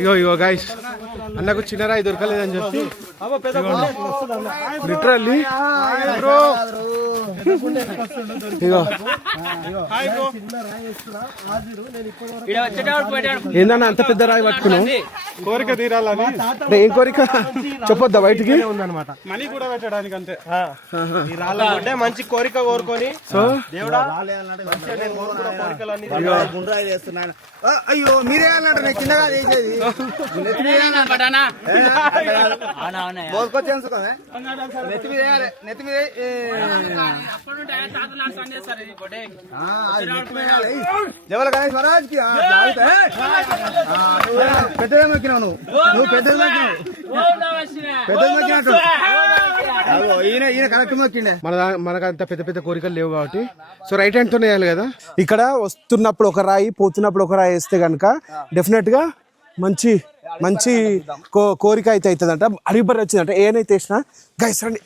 ఇగో guys అన్నకు చిన్న రాయి దొరకలేదని చెప్పి లిటరల్లీ ఇగో ఏందన్నా అంత పెద్ద రాయి పట్టుకున్నావు? కోరిక తీరాలని. ఏం కోరిక చెప్పొద్దా బయటికి? ఉందన్నమాట, మనీ కూడా పెట్టడానికి అంతే. ఈ రాళ్ళ అంటే మంచి కోరిక కోరుకొని సో దేవుడా అయ్యో మీరే అన్నట్టు చిన్నగా చేసేది నెత్తి మీద జవల గణేష్ మహారాజ్ కి పెద్దగా మొక్కినావు నువ్వు పెద్దది మొక్కినావు పెద్దది మొక్కినట్టు ఈయన కరెక్ట్ మొక్కిండే. మనకు అంత పెద్ద పెద్ద కోరికలు లేవు కాబట్టి సో రైట్ హ్యాండ్ తోనే వేయాలి కదా. ఇక్కడ వస్తున్నప్పుడు ఒక రాయి, పోతున్నప్పుడు ఒక రాయి వేస్తే కనుక డెఫినెట్ గా మంచి మంచి కోరిక అయితే అవుతుందంట. అడిగిబడి వచ్చిందంట. ఏనైతే వేసినా గైస్ రండి.